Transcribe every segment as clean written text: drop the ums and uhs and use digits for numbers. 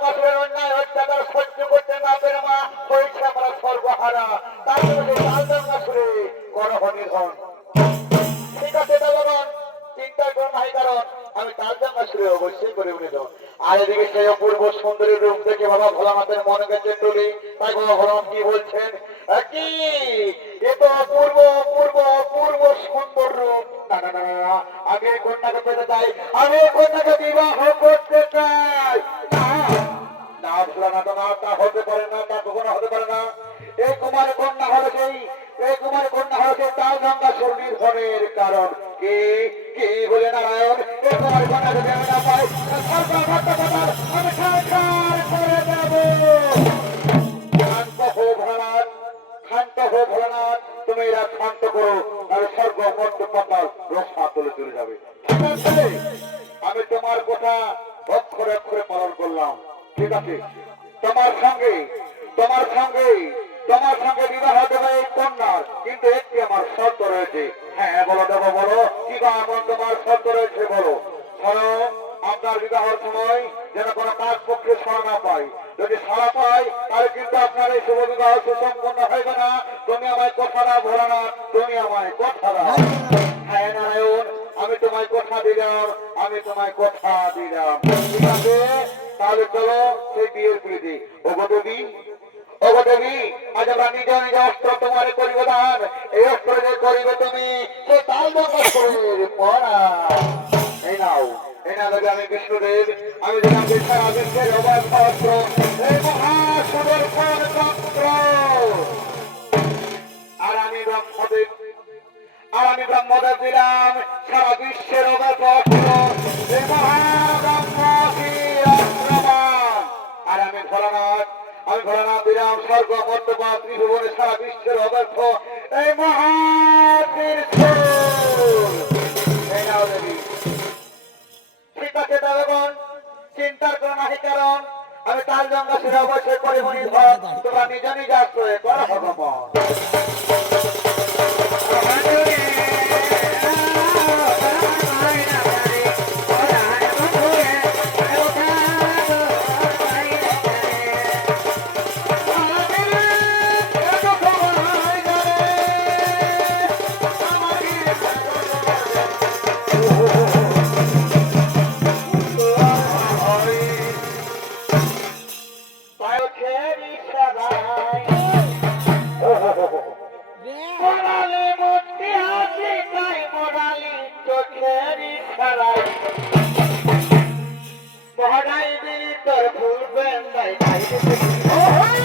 জন্মাসুরের অন্যায় অত্যাচার সহ্য করতে না পেরে মা হয়েছে আমরা সর্বহারা। তার জন্য লাল জন্মাসুরে করহ নিধন। ঠিক আছে দাদাগণ, চিন্তা করো নাই, কারণ আমি তার জন্মাসুরে অবশ্যই করে নিধন। আর এদিকে সেই অপূর্ব সুন্দরী রূপ দেখে বাবা ভোলানাথের মনে গেছে তুলি। তাই বাবা ভোলানাথ কি বলছেন, কি এ তো অপূর্ব অপূর্ব অপূর্ব সুন্দর রূপ। না না না না, আমি এই কন্যাকে পেতে চাই, আমি এই কন্যাকে বিবাহ করতে চাই। না না ভোলানাথ, না তা হতে পারে না, তা কখনো হতে পারে না। এই কুমারী কন্যা হলো সেই, এই কুমারী কন্যা হলো সেই তাল জন্মাসুর নিধনের কারণ। কি কি বলে নারায়ণ, এই কুমারী কন্যা যদি আমি না পাই আমি সাক্ষাৎ করে দেব। শান্ত হো ভোলানাথ, শান্ত হো ভোলানাথ, তুমি এরা শান্ত করো, আর স্বর্গ মর্ত পাতাল রসা তুলে চলে যাবে। ঠিক আছে, আমি তোমার কথা অক্ষরে অক্ষরে পালন করলাম। ঠিক আছে, তোমার সঙ্গে তোমার সঙ্গে তোমার সঙ্গে বিবাহ দেবে এই কন্যার, কিন্তু একটি আমার শর্ত রয়েছে। হ্যাঁ বলো দেবো, বলো কি বা এমন তোমার শর্ত রয়েছে বলো। শোনো, আপনার বিবাহের সময় যেন কোনো কাজ পক্ষে সাড়া না পাই। যদি সাড়া পাই তাহলে কিন্তু আপনার এই শুভ বিবাহ সুসম্পন্ন হইবে না। তুমি আমায় কথা দাও ভোলানাথ, তুমি আমায় কথা দাও। হ্যাঁ নারায়ণ, আমি তোমায় কথা দিলাম, আমি তোমায় কথা দিলাম। ঠিক আছে, তাহলে চলো সেই বিয়ের প্রীতি। ওগো দেবী, ওগো দেবী, আজ আমরা নিজ নিজ অস্ত্র তোমার করিব দান। এই অস্ত্র যে করিবে তুমি, সে তাল জন্মাসুরের পরা। এই নাও, এই না দেবে আমি বিষ্ণুদেব, আমি দিলাম সারা বিশ্বের অবাধ অস্ত্র, এই মহাসুদর্শন চক্র। আর আমি ব্রহ্মদেব, আর আমি ব্রহ্মদেব দিলাম সারা বিশ্বের অবাধ অস্ত্র, এই মহাব্রহ্মশির অস্ত্রমান। আর আমি ভোলানাথ, আমি ভোলানাথ দিলাম স্বর্গ মর্তবা ত্রিভুবনে সারা বিশ্বের অব্যর্থ এই মহাতীর্থ। এই নাও দেবী। ঠিক আছে দাদাগণ, চিন্তার কোনো নাহি কারণ, আমি তাল জন্মাসুরে অবশ্যই করিব নিধন। তোমরা নিজ নিজ আশ্রয়ে করো ভগবান। Oh,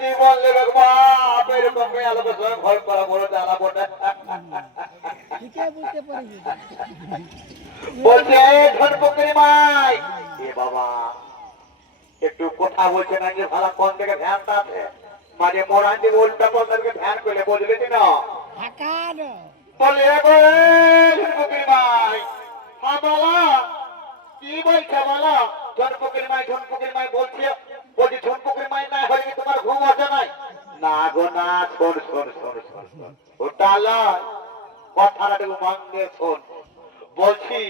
জীবন নেবে বাপ এরকম মেয়ে আলোকে সঙ্গে ভয় করা বড় জ্বালাবো না বলছে ধনপুকুরি মাই এ বাবা একটু কথা বলছে না যে ভালো কোন থেকে ধ্যানটা আছে মানে মোরান যে উল্টা পথকে ধ্যান করলে বুঝলি না বলে ধনপুকুরি মাই হ্যাঁ বলো কি বলছে বলো ধনপুকুরি মাই বলছে বলছি ধনপুকুরি মাই না হলে কি তোমার ঘুম আসে নাই না গো না শোন ওটা লয় কথাটা মানবে শোন বলছি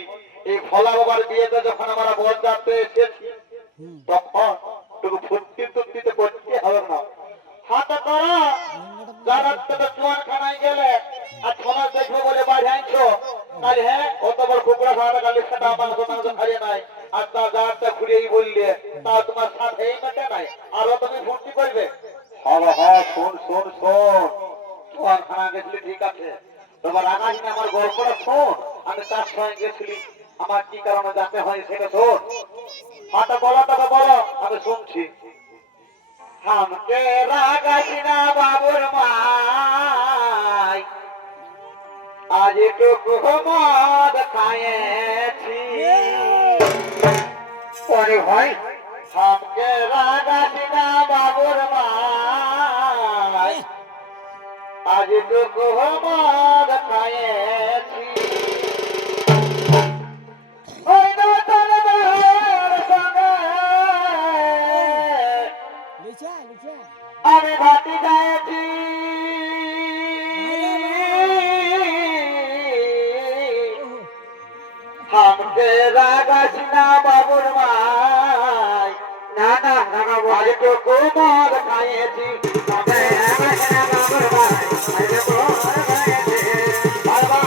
এই ভোলা বাবার বিয়েতে যখন আমরা বল যাতে এসেছি তখন তোকে ফুর্তিতে করতে হবে না হাতে করো যারা তোকে চুয়ানখানায় গেলে আর ছলা দেখবে বলে বাড়ি আনছো তাহলে হ্যাঁ অত বড় কুকুরা ভাড়া কালে সেটা মাংস হারিয়ে নাই আর তার যারটা ঘুরিয়েই বললে তা তোমার সাথেই মেটে নাই আরো তুমি ফুর্তি করবে হ্যাঁ শোন চুয়ানখানা গেছিলি ঠিক আছে তোমার আগামী আমার গল্পটা শোন আমি তার সঙ্গে গেছিলি আমার কি কারণে যাতে হয় সেটা শোন হাতে বলো তবে বলো আমি শুনছি हमके रागसिना बाबुर माय आज तो कुहमद खाए थी अरे भाई हमके रागसिना बाबुर माय आज तो कुहमद खाए थी আমি ভাতি যাচ্ছি हमके रागसिना बाबुर माय ना आज तो कुमार खाएছি हमके रागसिना बाबुर माय आज तो कुमार खाएছি बाबा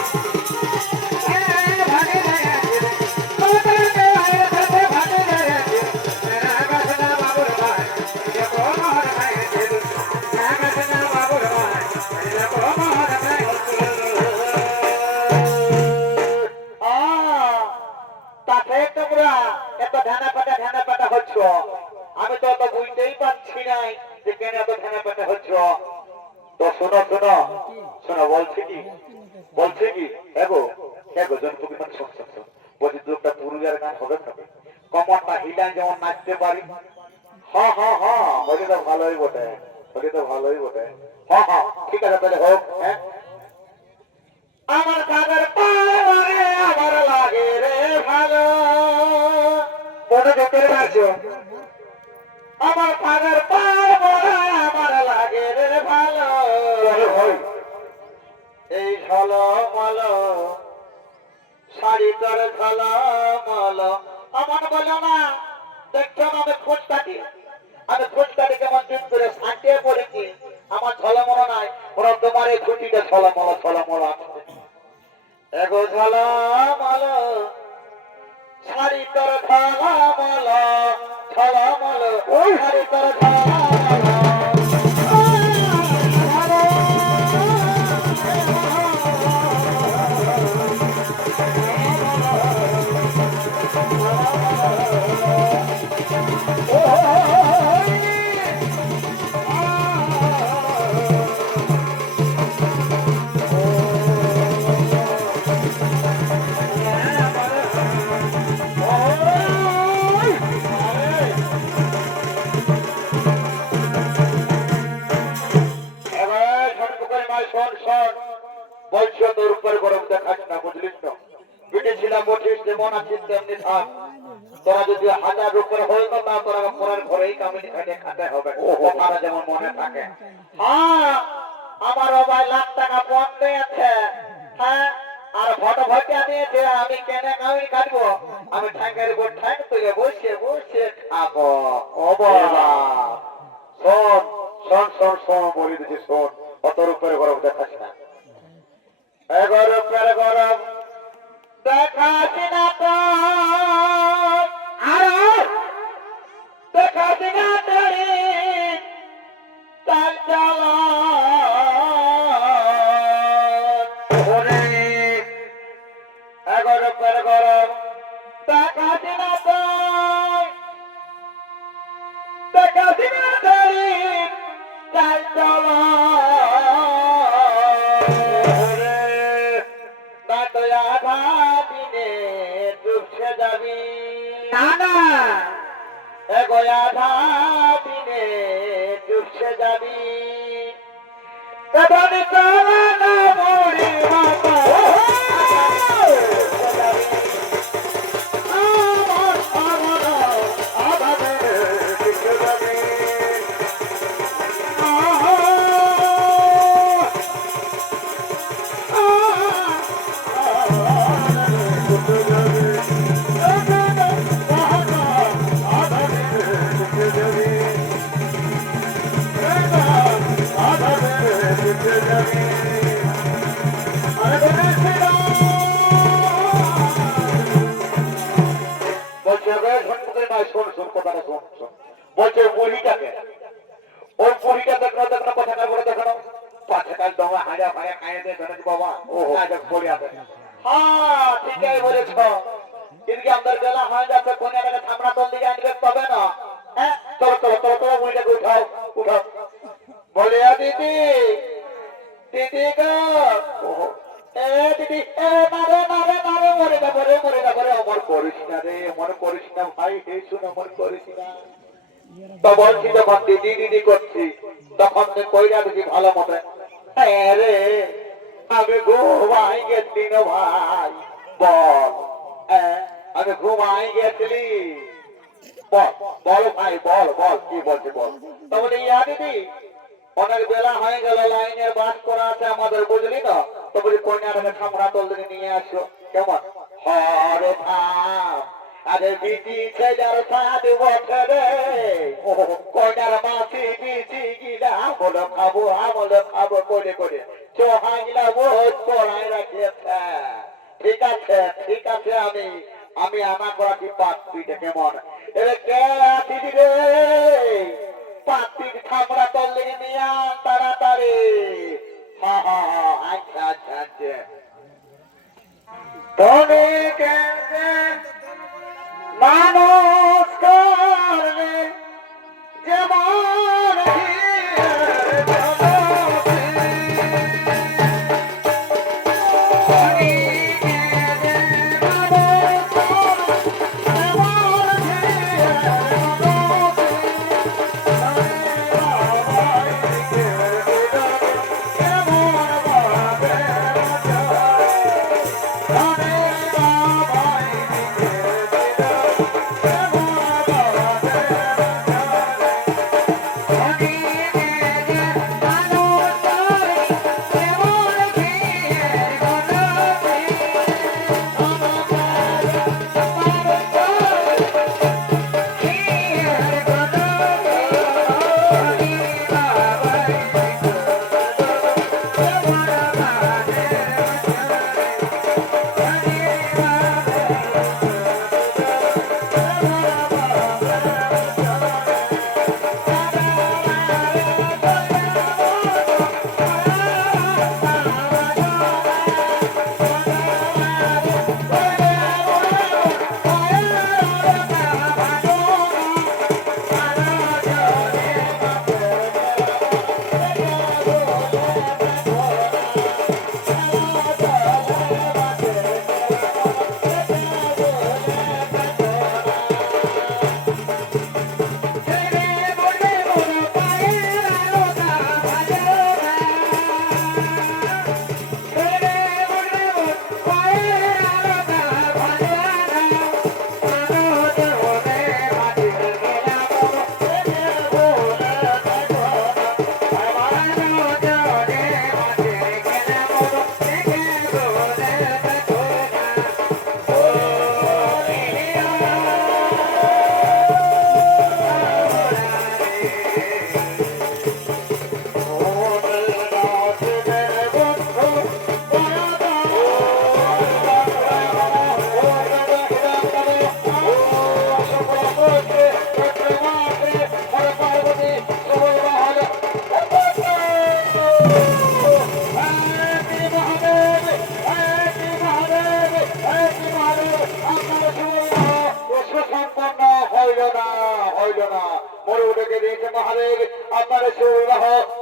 আমি তো অত বুঝতেই পারছি নাই যে কেন এত ধ্যানা পেটা হচ্ছে তো শোনো বলছি কি এগো জনপুকি মানে শোন বলছি দুটা পুরুলিয়ার গান হবে খাবে কমরটা হিলান যেমন নাচতে পারি হ্যাঁ বলি তো ভালোই বটে হ্যাঁ ঠিক আছে তাহলে হোক হ্যাঁ আমার কাদের পায়ে আমার লাগে রে ভালো মনে করে নাচো আমার কাদের পায়ে আমার লাগে রে ভালো এই ঝলমল শাড়ি তোর ঝলমল আমার বলো না দেখছো আমি খোঁজ কাটি কেমন দিন করে সাঁটিয়ে পড়েছি আমার ঝলমল নাই ওরা তোমার এই ছুটিতে ঝলমল আছে এগো ঝলমল শাড়ি তোর ঝলমল ওই শাড়ি তোর ঝলমল বলছো তোর উপর গরম দেখাস না বুঝলিস না বিটেছিলাম বটিস যেমন আছিস তেমনি থাক তোরা যদি 1000 উপরে হয়ে তো তা তোরা পরের ঘরেই কামিনী খাটে হবে ওখানে যেমন মনে থাকে হ্যাঁ আমার ভাই লাখ টাকা পণ দিয়েছে হ্যাঁ আর ফটো নিয়েছে আমি কেনে কামিনী কাটবো আমি ঠ্যাঙ্গের উপর ঠ্যাং তুলে বসে খাবো ও বাবা শোন বলি দিচ্ছি শোন অতর উপরে গরম দেখাস না গরম দেখাস না তো আর দেখাস না তোরে চাল চাল গরম দেখাস না তো না না এগোয়াধা দিনে চুপসে যাবি এবার চলা না মরি মাতা বলছে বুড়িটাকে ওই বুড়িটা দেখো দেখো কথা বলে দেখো পাঁচকাল দমে হাঁড়া ফাঁড়া খাইয়ে দিয়ে ধরে বাবা ও পড়ে আছে হ্যাঁ ঠিকই বলেছ এদিকে আমাদের বেলা হয়ে যাচ্ছে কোনিয়াটাকে থামড়া তল দিকে আনবে পাবে না হ্যাঁ চলো চলো চলো চলো বুড়িটাকে উঠাও উঠাও বলে দিদি দিদি গো এ দিদি এ মারে মারে মারে মরে না মরে অমর করিস না রে মনে করিস না ভাই হে শুনে অমর করিস না তো বলছি যখন দিদি দিদি করছি তখন কইরা দিদি ভালো মতো রে আমি ঘুমাই গেছি না ভাই বল আমি ঘুমাই গেছিলি বল বল ভাই বল বল কি বলছি বল তাহলে ইয়া দিদি অনেক বেলা হয়ে গেল লাইনের বাস করা আছে আমাদের বুঝলি না তো বলি কন্যাটাকে থামড়া তল দিকে নিয়ে আসো কেমন হরে থাম আরে বিটি ছেলের 7 বছরে কন্যার মাসি বিটি গিলা আমলো খাবো করে চোহাগিলা বোধ করাই রাখিয়েছে ঠিক আছে আমি আনা করা কি পাত্রীটা কেমন এরে কে দিদি রে পাত্রীর থামড়া তল দিকে নিয়ে তাড়াতাড়ি আচ্ছা তুমি মানুষ করলে যেমন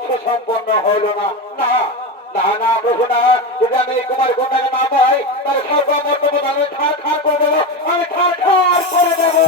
সুসম্পন্ন হইল না না না না প্রভু না যদি আমি কুমার কন্যাকে না পাই তাহলে সর্বমর্তম আমি ঠাড় করে দেবো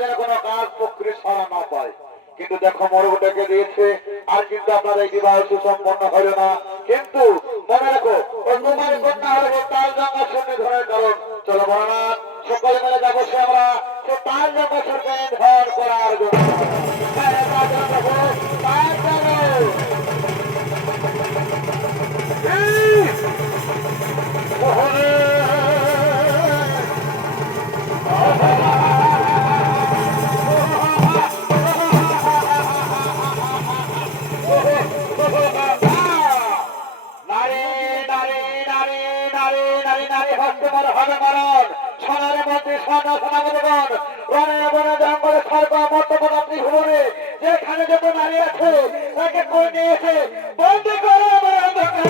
যেন কোনো কাজ প্রক্রিয়া সারা না পায়। কিন্তু দেখো মরুটাকে দিয়েছে, আর কিন্তু আপনার এই বিবাহ সুসম্পন্ন হলো না। কিন্তু মনে রাখো ওই তোমার কন্যা হলো তাল জঙ্গা সন্নিধনের কারণ। চলো ভোলানাথ সকলে মিলে যাবো সে আমরা সে তাল জঙ্গা সন্নিধন করার জন্য। যেখানে যত নারী আছে তাকে কই নিয়ে এসে বন্দি করো আমার অন্ধকার।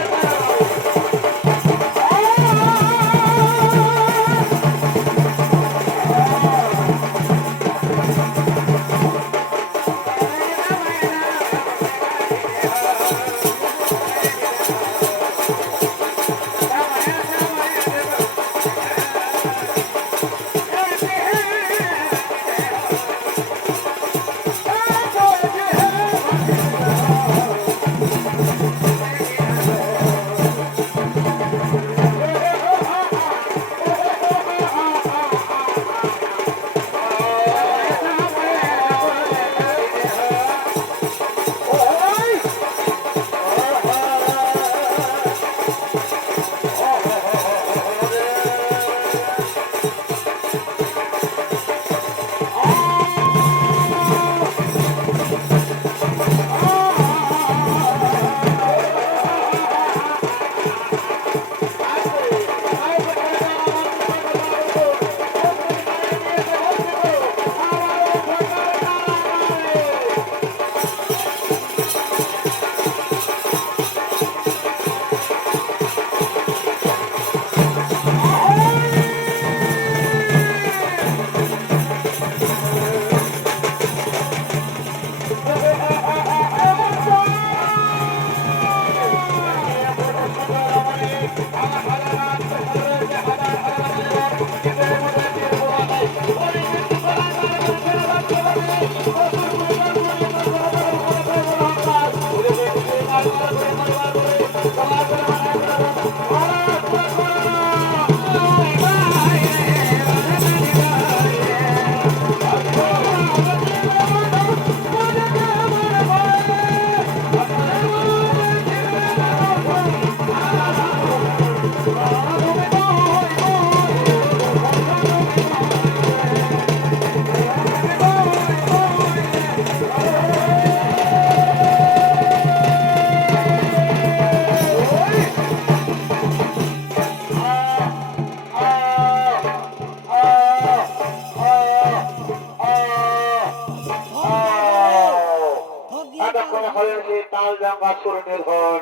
এতক্ষণে হলেন সেই তাল জঙ্গা সুর নিধন।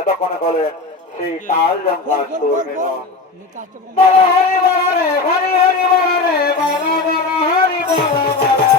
এতক্ষণে হলেন সেই তাল জঙ্গা সুর নিধন। হরি হরি বল রে, হরি হরি বল রে, বল বল হরি বল বল।